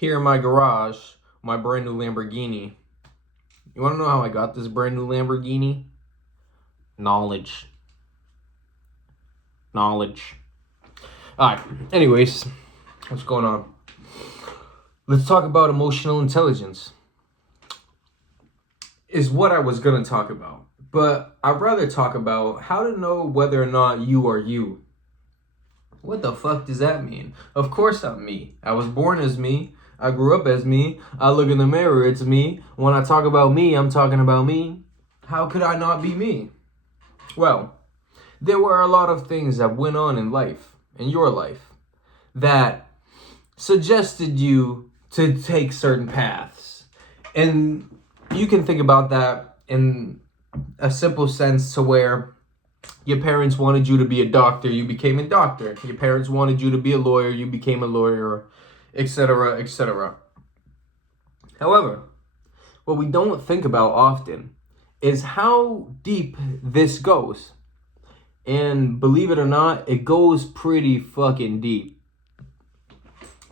here in my garage, my brand new Lamborghini. You want to know how I got this brand new Lamborghini? Knowledge. Knowledge. Alright, anyways, what's going on? Let's talk about emotional intelligence. Is what I was going to talk about. But I'd rather talk about how to know whether or not you are you. What the fuck does that mean? Of course I'm me. I was born as me. I grew up as me. I look in the mirror, it's me. When I talk about me, I'm talking about me. How could I not be me? Well, there were a lot of things that went on in life, in your life, that suggested you to take certain paths. And you can think about that in a simple sense to where your parents wanted you to be a doctor, you became a doctor. Your parents wanted you to be a lawyer, you became a lawyer, etc., etc. However, what we don't think about often is how deep this goes. And believe it or not, it goes pretty fucking deep.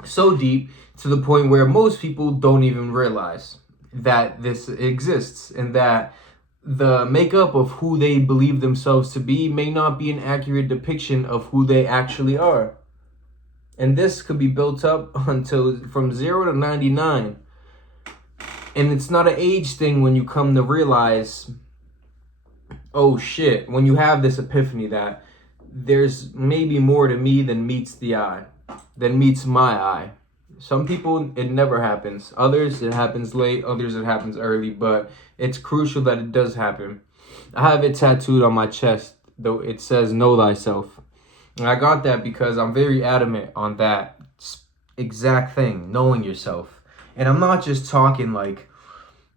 So deep to the point where most people don't even realize that this exists and that the makeup of who they believe themselves to be may not be an accurate depiction of who they actually are. And this could be built up until from 0 to 99. And it's not an age thing when you come to realize, oh shit, when you have this epiphany that there's maybe more to me than meets the eye, than meets my eye. Some people, it never happens. Others, it happens late. Others, it happens early. But it's crucial that it does happen. I have it tattooed on my chest, though it says, know thyself. And I got that because I'm very adamant on that exact thing, knowing yourself. And I'm not just talking like,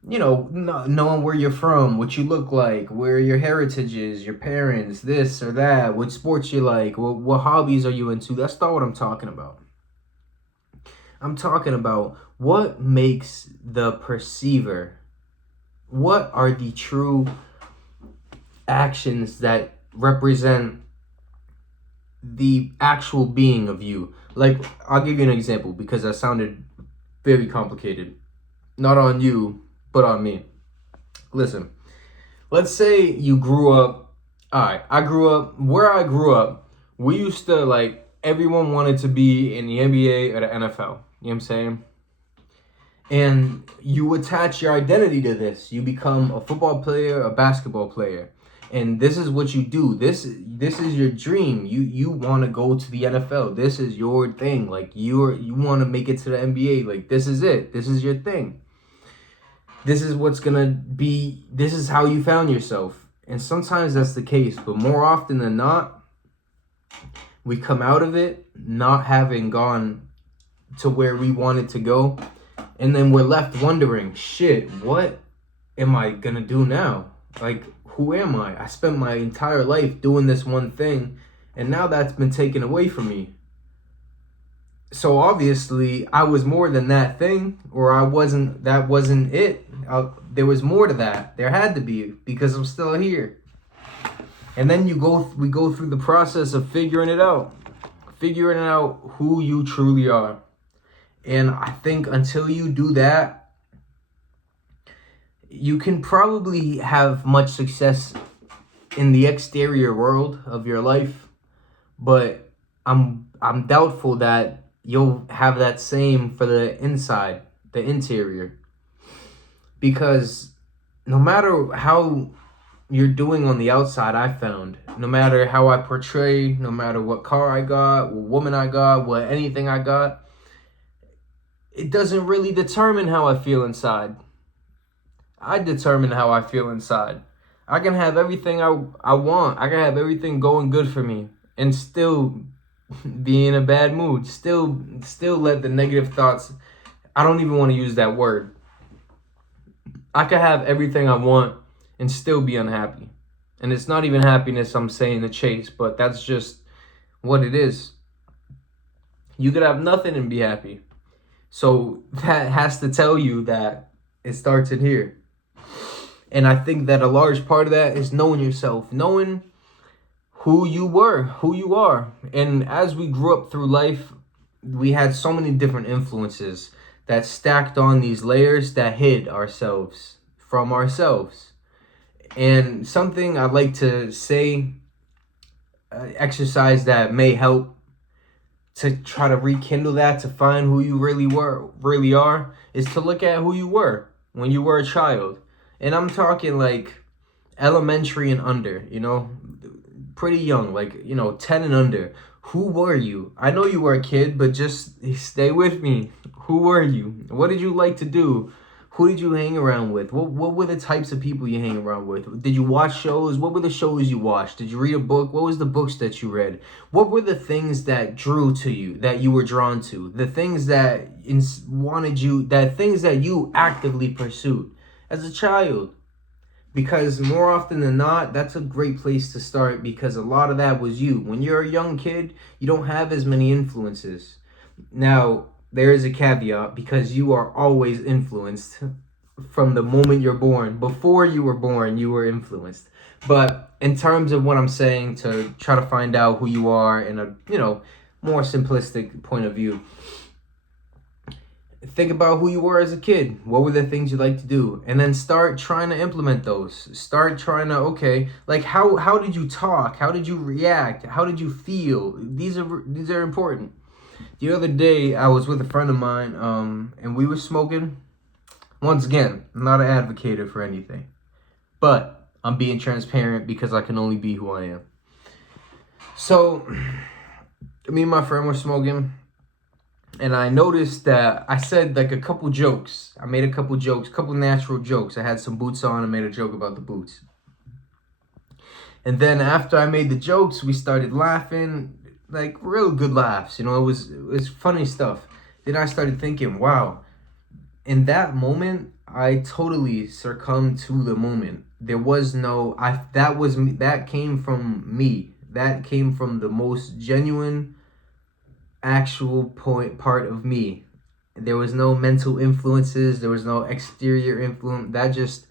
knowing where you're from, what you look like, where your heritage is, your parents, this or that, what sports you like, what hobbies are you into. That's not what I'm talking about. I'm talking about what makes the perceiver. What are the true actions that represent the actual being of you? Like, I'll give you an example because that sounded very complicated. Not on you, but on me. Listen, let's say you grew up. All right, where I grew up, we used to everyone wanted to be in the NBA or the NFL. You know what I'm saying? And you attach your identity to this. You become a football player, a basketball player. And this is what you do. This is your dream. You want to go to the NFL. This is your thing. Like you want to make it to the NBA. Like this is it. This is your thing. This is what's going to be. This is how you found yourself. And sometimes that's the case, but more often than not, we come out of it not having gone to where we wanted to go. And then we're left wondering, shit, what am I going to do now? Like, who am I? I spent my entire life doing this one thing, and now that's been taken away from me. So obviously, I was more than that thing, or that wasn't it. There was more to that. There had to be, because I'm still here. And then we go through the process of figuring out who you truly are. And I think until you do that, you can probably have much success in the exterior world of your life, but I'm doubtful that you'll have that same for the inside, the interior. Because no matter how you're doing on the outside, I found, no matter how I portray, no matter what car I got, what woman I got, what anything I got, it doesn't really determine how I feel inside. I determine how I feel inside. I can have everything I want. I can have everything going good for me and still be in a bad mood. Still let the negative thoughts, I don't even want to use that word. I can have everything I want and still be unhappy. And it's not even happiness I'm saying to chase, but that's just what it is. You could have nothing and be happy. So that has to tell you that it starts in here. And I think that a large part of that is knowing yourself, knowing who you were, who you are. And as we grew up through life, we had so many different influences that stacked on these layers that hid ourselves from ourselves. And something I'd like to say, exercise that may help to try to rekindle that, to find who you really are, is to look at who you were when you were a child. And I'm talking like elementary and under, pretty young, like, 10 and under. Who were you? I know you were a kid, but just stay with me. Who were you? What did you like to do? Who did you hang around with? What were the types of people you hang around with? Did you watch shows? What were the shows you watched? Did you read a book? What was the books that you read? What were the things that drew to you, that you were drawn to? The things that things that you actively pursued as a child? Because more often than not, that's a great place to start, because a lot of that was you. When you're a young kid, you don't have as many influences. Now, there is a caveat, because you are always influenced from the moment you're born. Before you were born, you were influenced. But in terms of what I'm saying, to try to find out who you are in a, more simplistic point of view, think about who you were as a kid. What were the things you like to do? And then start trying to implement those. Start trying to, okay, like how did you talk? How did you react? How did you feel? These are important. The other day, I was with a friend of mine, and we were smoking. Once again, I'm not an advocate for anything, but I'm being transparent because I can only be who I am. So, me and my friend were smoking, and I noticed that I said like a couple jokes. I made a couple jokes, couple natural jokes. I had some boots on and made a joke about the boots. And then after I made the jokes, we started laughing, like real good laughs. It was funny stuff. Then I started thinking, wow, in that moment, I totally succumbed to the moment. There was no, that came from me. That came from the most genuine, actual part of me. There was no mental influences. There was no exterior influence.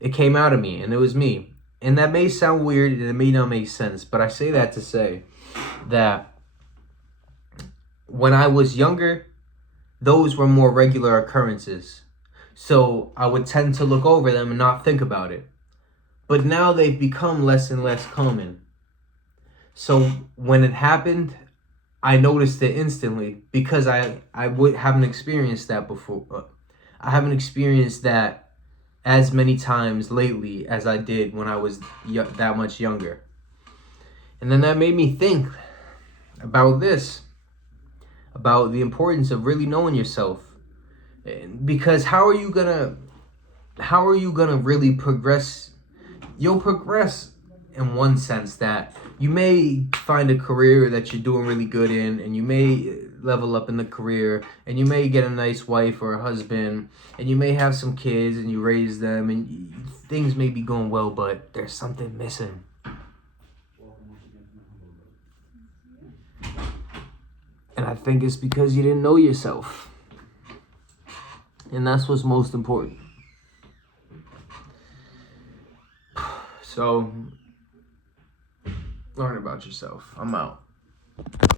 It came out of me, and it was me. And that may sound weird, and it may not make sense, but I say that to say that when I was younger, those were more regular occurrences. So I would tend to look over them and not think about it. But now they've become less and less common. So when it happened, I noticed it instantly, because I haven't experienced that before. I haven't experienced that as many times lately as I did when I was that much younger. And then that made me think about this, about the importance of really knowing yourself. Because how are you gonna really progress? You'll progress in one sense, that you may find a career that you're doing really good in, and you may level up in the career, and you may get a nice wife or a husband, and you may have some kids and you raise them, and things may be going well, but there's something missing. And I think it's because you didn't know yourself. And that's what's most important. So, learn about yourself. I'm out.